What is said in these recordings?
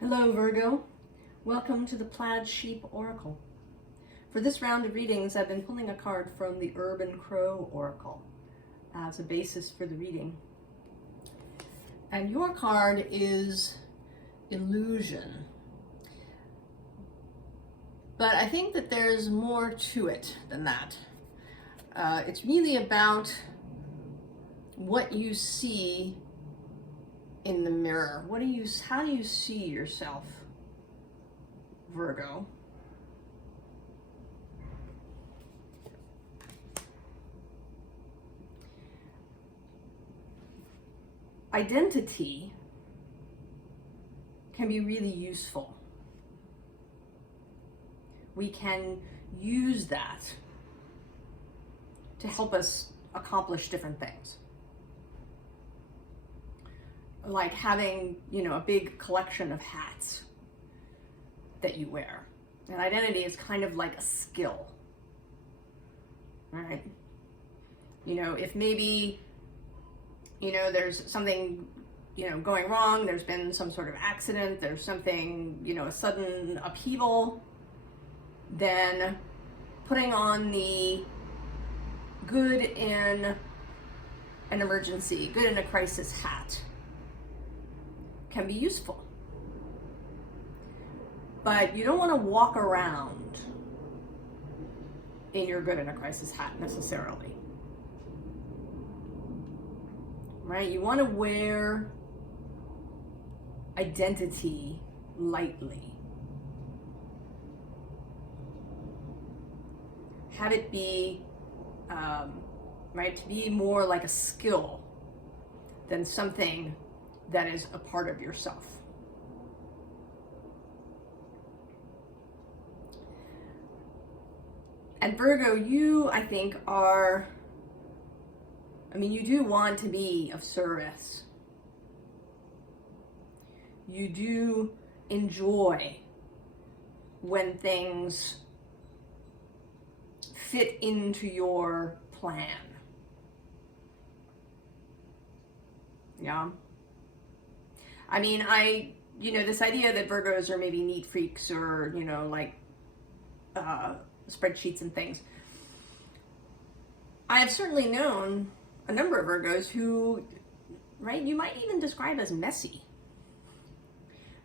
Hello Virgo, welcome to the Plaid Sheep Oracle. For this round of readings, I've been pulling a card from the Urban Crow Oracle as a basis for the reading. And your card is Illusion. But I think that there's more to it than that. It's really about what you see in the mirror. How do you see yourself, Virgo? Identity can be really useful. We can use that to help us accomplish different things. Like having, a big collection of hats that you wear. And identity is kind of like a skill, right? If maybe, there's something, going wrong, there's been some sort of accident, there's something, a sudden upheaval, then putting on the good in an emergency, good in a crisis hat can be useful. But you don't want to walk around in your good in a crisis hat necessarily. Right? You want to wear identity lightly. Have it be, to be more like a skill than something that is a part of yourself. And Virgo, you, I think, you do want to be of service. You do enjoy when things fit into your plan. Yeah. This idea that Virgos are maybe neat freaks or, spreadsheets and things. I have certainly known a number of Virgos who, you might even describe as messy.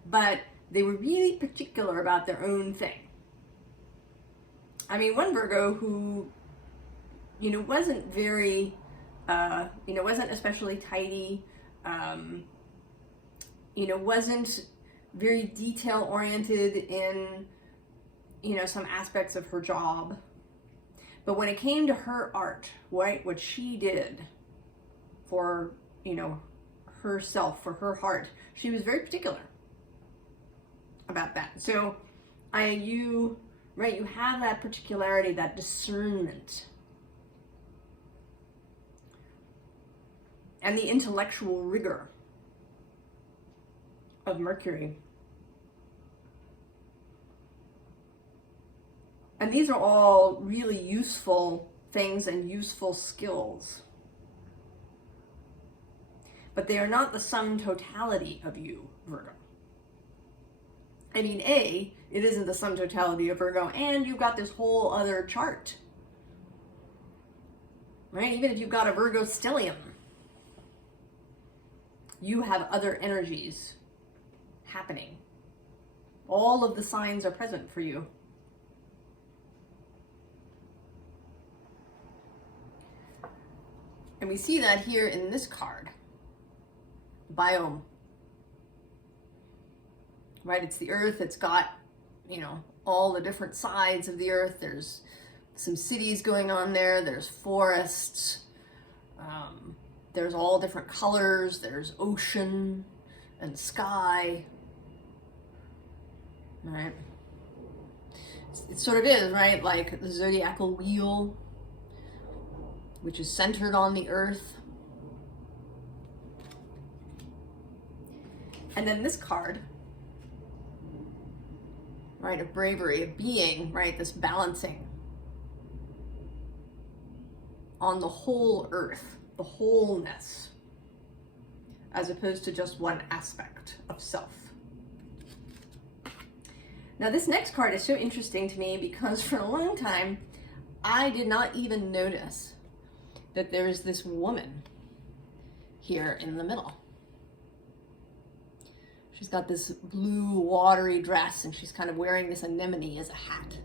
But they were really particular about their own thing. One Virgo who, wasn't very, wasn't especially tidy, wasn't very detail oriented in, some aspects of her job. But when it came to her art, what she did for, herself, for her heart, she was very particular about that. So you have that particularity, that discernment, and the intellectual rigor of Mercury. And these are all really useful things and useful skills. But they are not the sum totality of you, Virgo. It isn't the sum totality of Virgo, and you've got this whole other chart. Right? Even if you've got a Virgo stellium, you have other energies happening. All of the signs are present for you. And we see that here in this card, biome. Right, it's the earth, it's got, all the different sides of the earth. There's some cities going on there, there's forests, there's all different colors, there's ocean and sky. Right? It sort of is, right, like the zodiacal wheel, which is centered on the earth. And then this card, right, of bravery, of being, right, this balancing on the whole earth, the wholeness, as opposed to just one aspect of self. Now this next card is so interesting to me because for a long time, I did not even notice that there's this woman here in the middle. She's got this blue watery dress and she's kind of wearing this anemone as a hat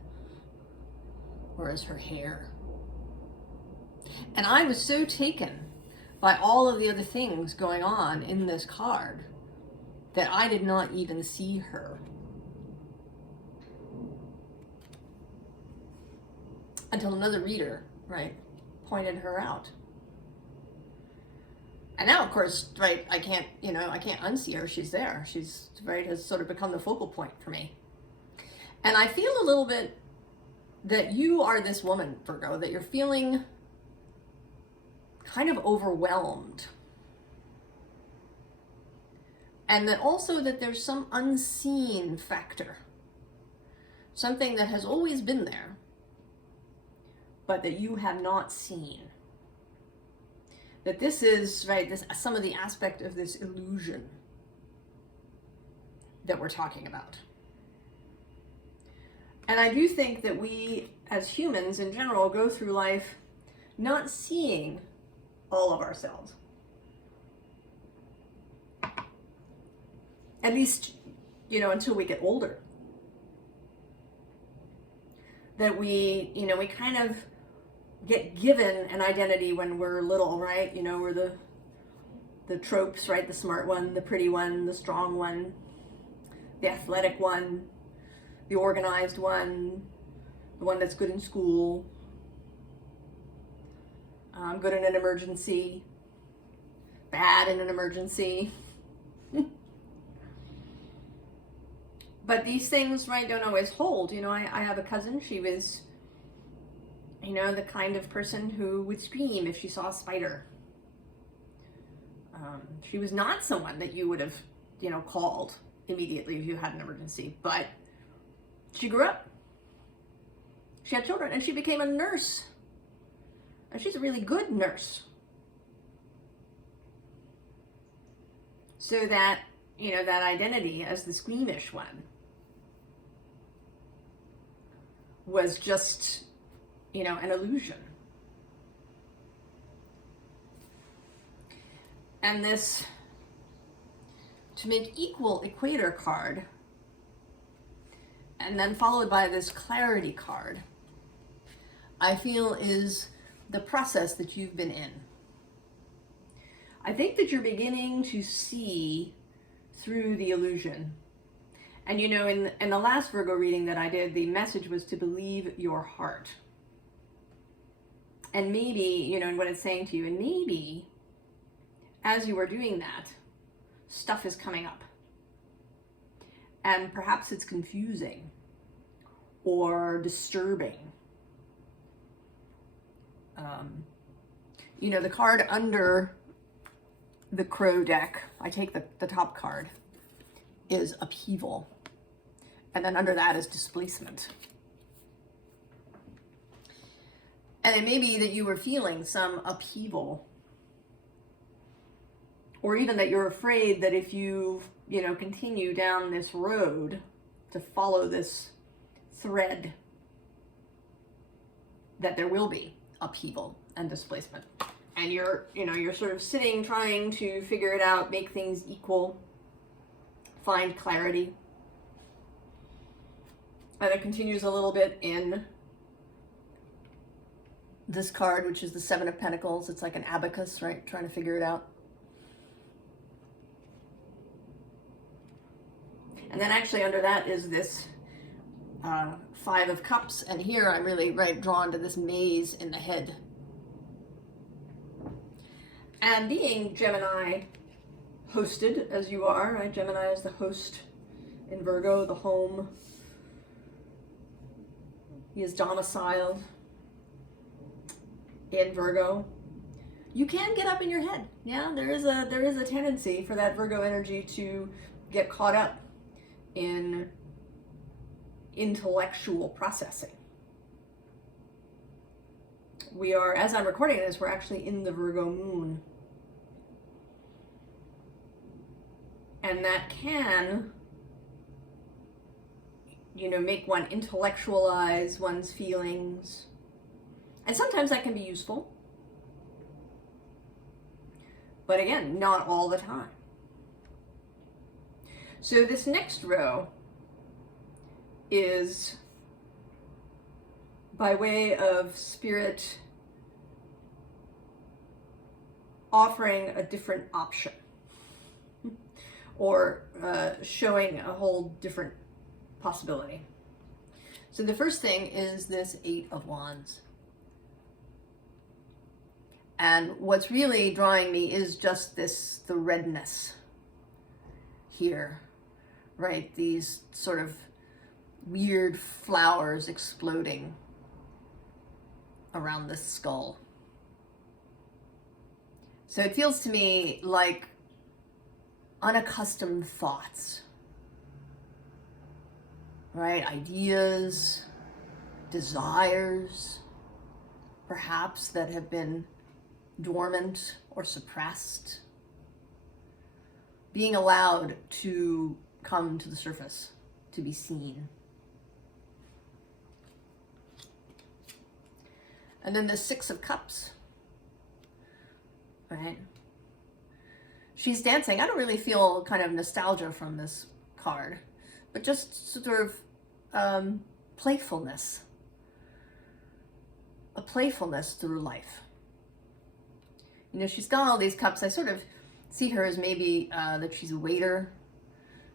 or as her hair. And I was so taken by all of the other things going on in this card that I did not even see her until another reader, right, pointed her out. And now, of course, right, I can't unsee her. She's there. She's, right, has sort of become the focal point for me. And I feel a little bit that you are this woman, Virgo, that you're feeling kind of overwhelmed. And that also that there's some unseen factor. Something that has always been there, but that you have not seen. That this is, right, this some of the aspect of this illusion that we're talking about. And I do think that we, as humans in general, go through life not seeing all of ourselves. At least, until we get older. That we kind of get given an identity when we're little, right? We're the tropes, right? The smart one, the pretty one, the strong one, the athletic one, the organized one, the one that's good in school, good in an emergency, bad in an emergency. But these things, right, don't always hold. I have a cousin, she was, the kind of person who would scream if she saw a spider. She was not someone that you would have, called immediately if you had an emergency, but she grew up. She had children and she became a nurse. And she's a really good nurse. So that, that identity as the squeamish one was just, an illusion. And this, to make equal equator card, and then followed by this clarity card, I feel is the process that you've been in. I think that you're beginning to see through the illusion. And in the last Virgo reading that I did, the message was to believe your heart. And maybe, and what it's saying to you, and maybe as you are doing that, stuff is coming up. And perhaps it's confusing or disturbing. The card under the crow deck, I take the top card, is upheaval. And then under that is displacement. And it may be that you were feeling some upheaval. Or even that you're afraid that if you, continue down this road to follow this thread, that there will be upheaval and displacement. And you're sort of sitting, trying to figure it out, make things equal, find clarity. And it continues a little bit in this card, which is the Seven of Pentacles. It's like an abacus, right? Trying to figure it out. And then actually under that is this Five of Cups. And here I'm really, drawn to this maze in the head. And being Gemini hosted, as you are, right? Gemini is the host in Virgo, the home. He is domiciled in Virgo. You can get up in your head. Yeah, there is a tendency for that Virgo energy to get caught up in intellectual processing. We are, as I'm recording this, we're actually in the Virgo moon. And that can make one intellectualize one's feelings. And sometimes that can be useful. But again, not all the time. So this next row is by way of Spirit offering a different option, or showing a whole different possibility. So the first thing is this 8 of Wands. And what's really drawing me is just the redness here, right? These sort of weird flowers exploding around the skull. So it feels to me like unaccustomed thoughts, right? Ideas, desires, perhaps, that have been dormant or suppressed, being allowed to come to the surface, to be seen. And then the 6 of Cups, right? She's dancing. I don't really feel kind of nostalgia from this card, but just sort of playfulness. A playfulness through life. She's got all these cups. I sort of see her as maybe that she's a waiter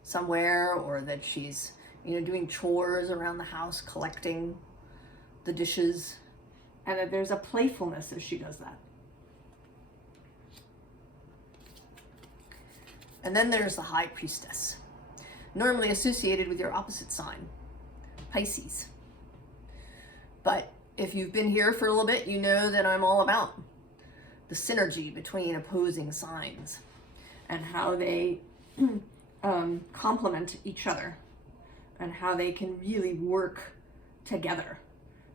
somewhere, or that she's, doing chores around the house, collecting the dishes, and that there's a playfulness as she does that. And then there's the High Priestess, normally associated with your opposite sign, Pisces. But if you've been here for a little bit, you know that I'm all about the synergy between opposing signs and how they complement each other, and how they can really work together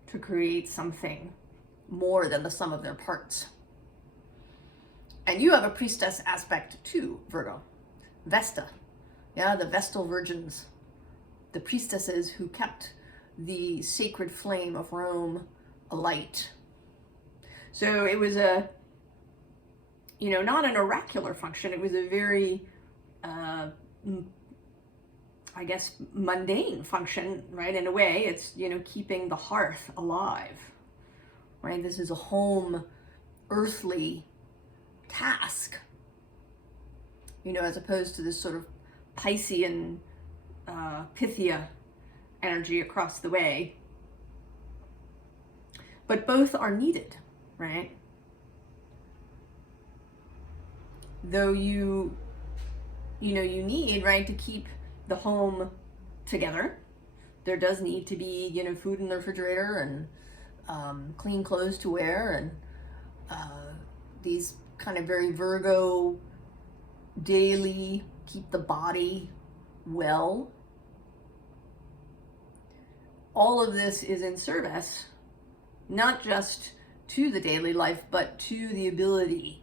to create something more than the sum of their parts. And you have a priestess aspect too, Virgo. Vesta, the Vestal Virgins, the priestesses who kept the sacred flame of Rome alight. So it was not an oracular function. It was a very, mundane function, right? In a way, it's, keeping the hearth alive, right? This is a home, earthly task, as opposed to this sort of Piscean, Pythia energy across the way. But both are needed, right? Though you need, right, to keep the home together. There does need to be, food in the refrigerator, and clean clothes to wear, and these kind of very Virgo daily, keep the body well. All of this is in service, not just to the daily life, but to the ability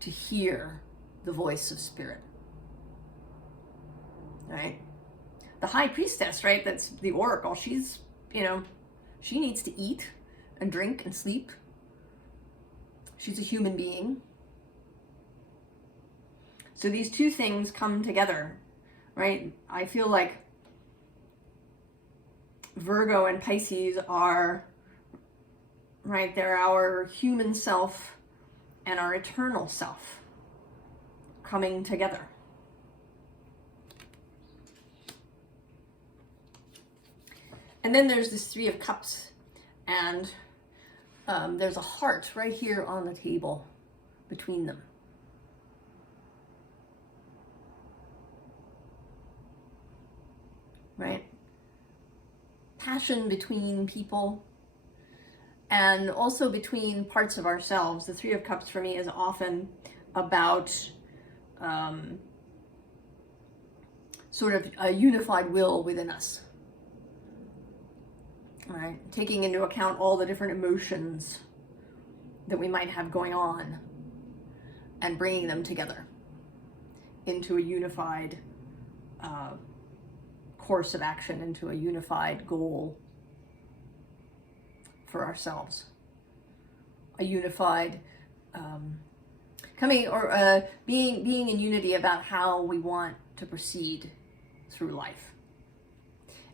to hear the voice of Spirit, right? The High Priestess, right? That's the Oracle. She's, she needs to eat and drink and sleep. She's a human being. So these two things come together, right? I feel like Virgo and Pisces are, right, they're our human self and our eternal self coming together. And then there's this 3 of Cups, and there's a heart right here on the table between them. Right? Passion between people, and also between parts of ourselves. The 3 of Cups for me is often about sort of a unified will within us. Right? Taking into account all the different emotions that we might have going on and bringing them together into a unified course of action, into a unified goal for ourselves. A unified being in unity about how we want to proceed through life.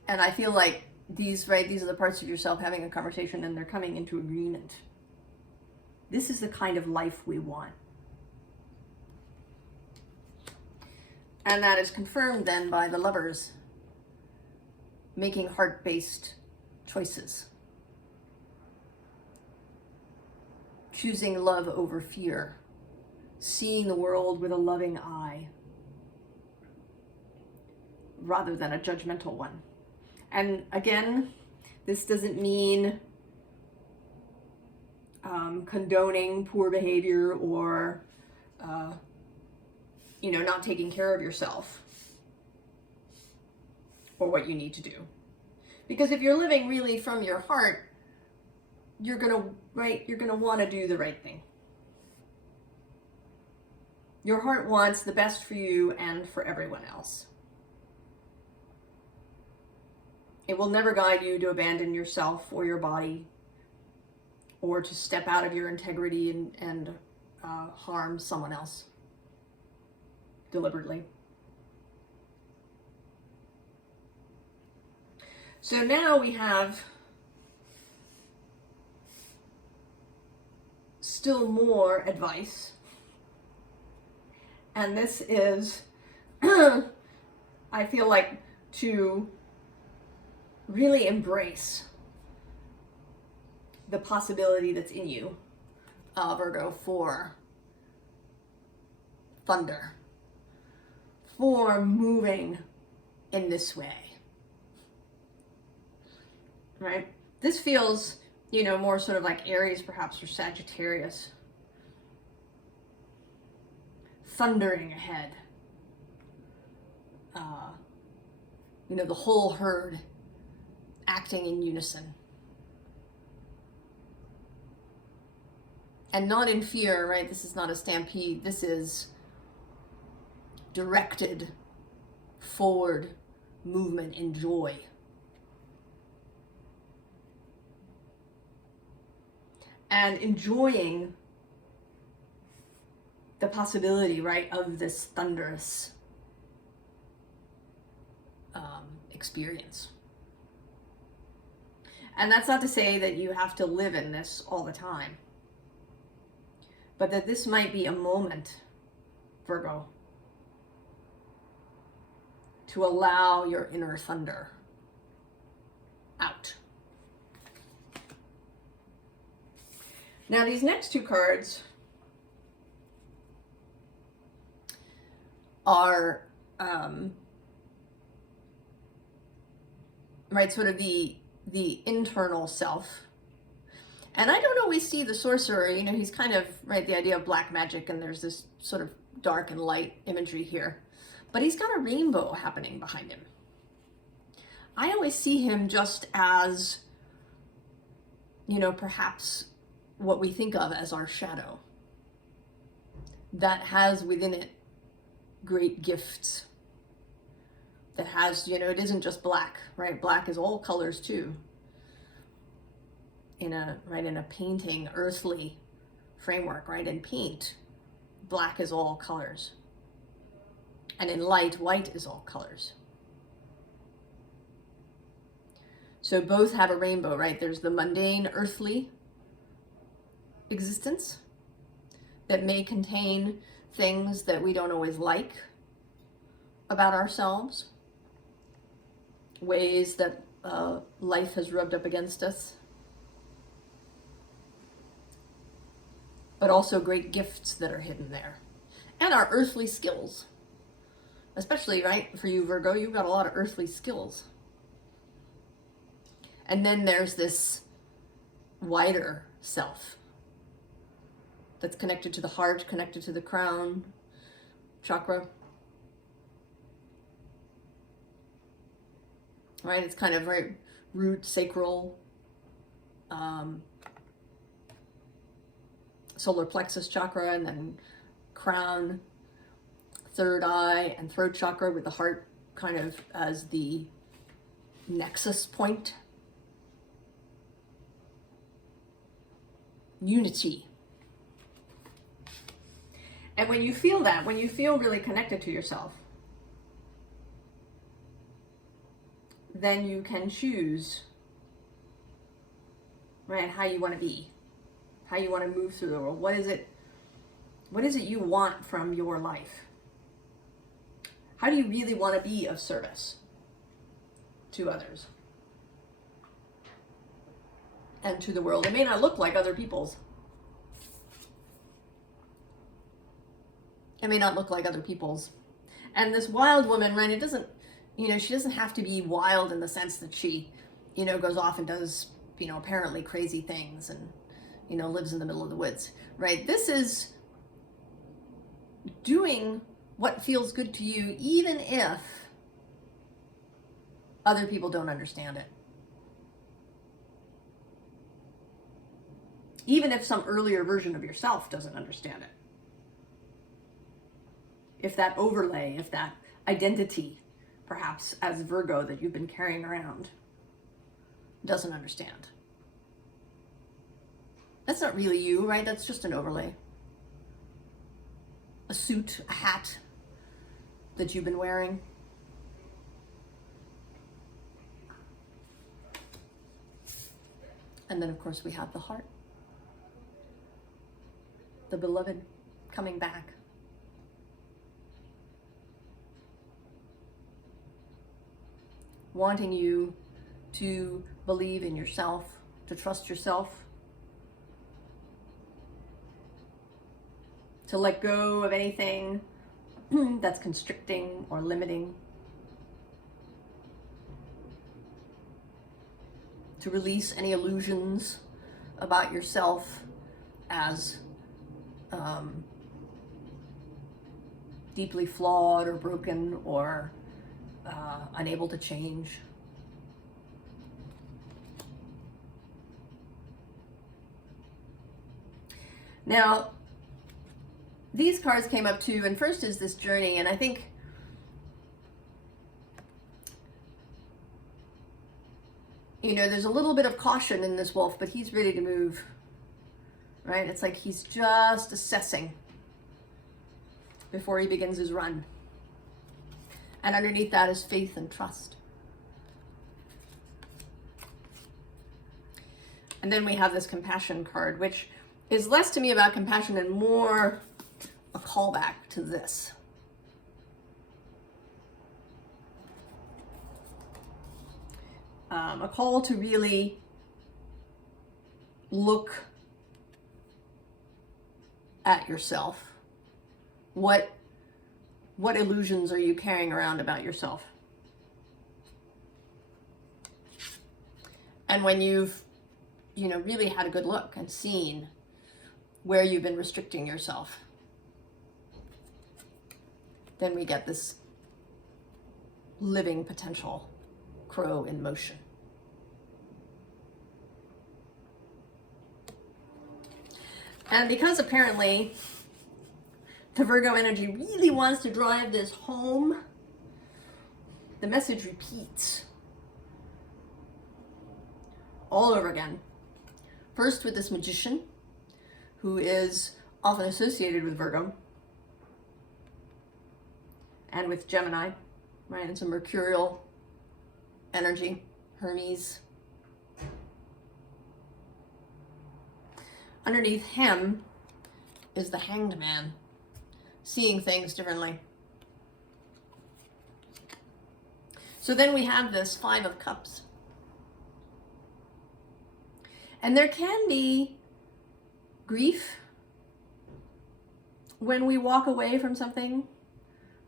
And I feel like these are the parts of yourself having a conversation, and they're coming into agreement. This is the kind of life we want. And that is confirmed then by the lovers making heart-based choices. Choosing love over fear. Seeing the world with a loving eye rather than a judgmental one. And again, this doesn't mean condoning poor behavior or not taking care of yourself or what you need to do. Because if you're living really from your heart, you're gonna want to do the right thing. Your heart wants the best for you and for everyone else. It will never guide you to abandon yourself or your body, or to step out of your integrity and harm someone else deliberately. So now we have still more advice. And this is, I feel like, to really embrace the possibility that's in you, Virgo, for thunder, for moving in this way, right? This feels, more sort of like Aries perhaps, or Sagittarius. Thundering ahead. The whole herd acting in unison. And not in fear, right? This is not a stampede. This is directed forward movement in joy. And enjoying the possibility, right, of this thunderous experience. And that's not to say that you have to live in this all the time, but that this might be a moment, Virgo, to allow your inner thunder out. Now, these next two cards are right, sort of the internal self. And I don't always see the sorcerer, he's kind of, right, the idea of black magic, and there's this sort of dark and light imagery here. But he's got a rainbow happening behind him. I always see him just as, perhaps what we think of as our shadow. That has within it great gifts. That has, it isn't just black, right? Black is all colors too. In a painting, earthly framework, right? In paint, black is all colors. And in light, white is all colors. So both have a rainbow, right? There's the mundane, earthly existence that may contain things that we don't always like about ourselves, ways that life has rubbed up against us, but also great gifts that are hidden there, and our earthly skills, especially, right, for you, Virgo, you've got a lot of earthly skills. And then there's this wider self that's connected to the heart, connected to the crown chakra. Right, it's kind of right, root, sacral, solar plexus chakra, and then crown, third eye, and throat chakra, with the heart kind of as the nexus point, unity. And when you feel that, when you feel really connected to yourself, then you can choose, right, how you want to be, how you want to move through the world. What is it you want from your life? How do you really want to be of service to others and to the world? It may not look like other people's. It may not look like other people's. And this wild woman, right, it doesn't, she doesn't have to be wild in the sense that she, goes off and does, apparently crazy things and, lives in the middle of the woods, right? This is doing what feels good to you, even if other people don't understand it. Even if some earlier version of yourself doesn't understand it. If that overlay, if that identity, perhaps as Virgo that you've been carrying around, doesn't understand. That's not really you, right? That's just an overlay. A suit, a hat that you've been wearing. And then, of course, we have the heart. The beloved coming back. Wanting you to believe in yourself, to trust yourself, to let go of anything that's constricting or limiting, to release any illusions about yourself as deeply flawed or broken or unable to change. Now, these cards came up too, and first is this journey, and I think there's a little bit of caution in this wolf, but he's ready to move, right? It's like he's just assessing before he begins his run. And underneath that is faith and trust. And then we have this compassion card, which is less to me about compassion and more a callback to this. A call to really look at yourself. What illusions are you carrying around about yourself? And when you've, really had a good look and seen where you've been restricting yourself, then we get this living potential crow in motion. And because apparently the Virgo energy really wants to drive this home, the message repeats all over again. First with this magician, who is often associated with Virgo, and with Gemini, right? It's a mercurial energy, Hermes. Underneath him is the Hanged Man, seeing things differently. So then we have this Five of Cups. And there can be grief when we walk away from something,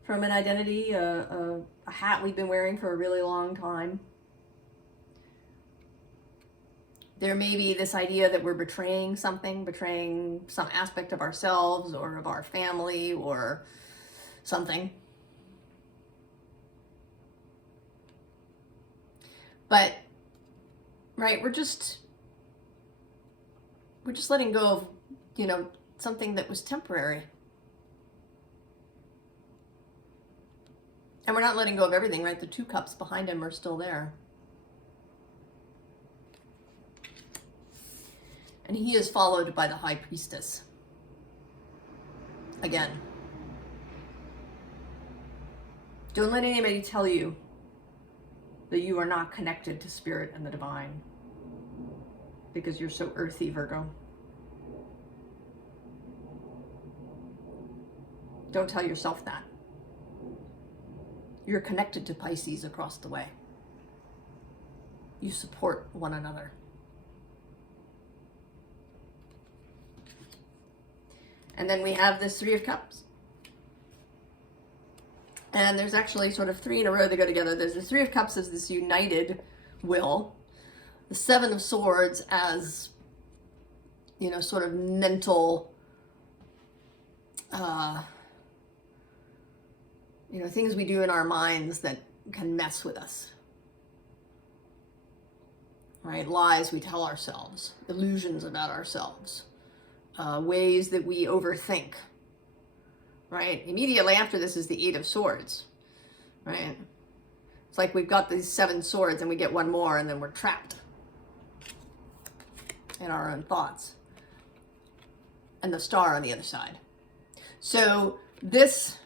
from an identity, a hat we've been wearing for a really long time. There may be this idea that we're betraying something, betraying some aspect of ourselves or of our family or something. But, right, we're just letting go of, something that was temporary. And we're not letting go of everything, right? The two cups behind him are still there. he is followed by the High Priestess. Again, don't let anybody tell you that you are not connected to spirit and the divine, because you're so earthy, Virgo. Don't tell yourself that. You're connected to Pisces across the way. You support one another. And then we have this Three of Cups. And there's actually sort of three in a row that go together. There's the Three of Cups as this united will. The Seven of Swords as, you know, sort of mental, you know, things we do in our minds that can mess with us. Right? Lies we tell ourselves, illusions about ourselves, ways that we overthink. Right? Immediately after this is the Eight of Swords. Right? It's like we've got these 7 swords and we get one more and then we're trapped in our own thoughts. And the Star on the other side. So this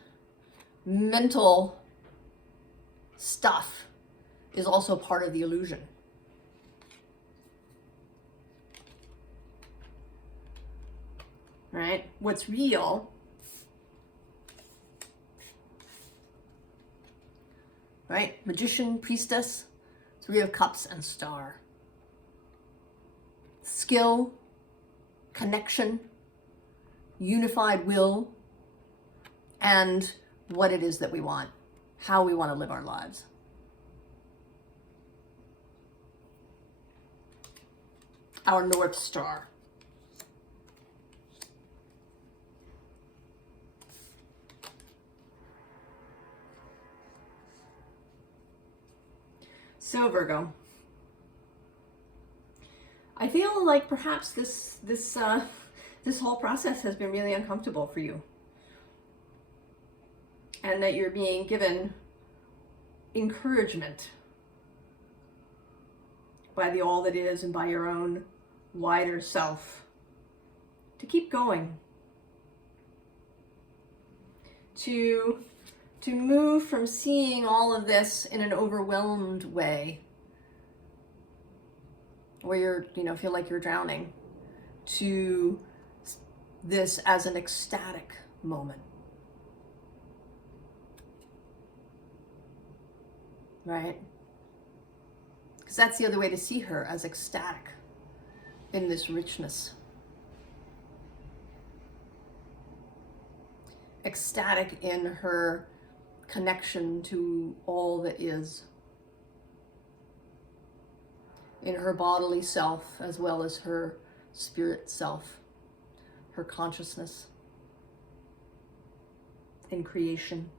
mental stuff is also part of the illusion. Right? What's real right? Magician, Priestess, Three of Cups, and Star. Skill, connection, unified will, and what it is that we want, how we want to live our lives. Our North Star. So Virgo, I feel like perhaps this whole process has been really uncomfortable for you, and that you're being given encouragement by the All That Is and by your own wider self to keep going, to move from seeing all of this in an overwhelmed way, where you're, feel like you're drowning, to this as an ecstatic moment. Right? Because that's the other way to see her, as ecstatic in this richness. Ecstatic in her connection to all that is, in her bodily self as well as her spirit self, her consciousness, in creation.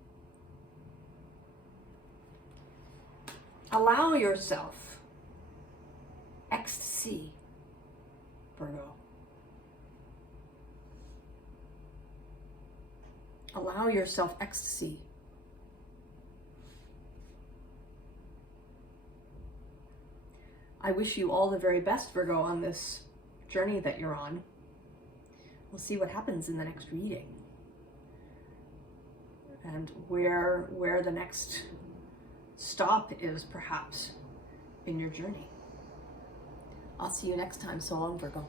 Allow yourself ecstasy, Virgo. Allow yourself ecstasy. I wish you all the very best, Virgo, on this journey that you're on. We'll see what happens in the next reading, and where the next stop is, perhaps, in your journey. I'll see you next time. So long, Virgo.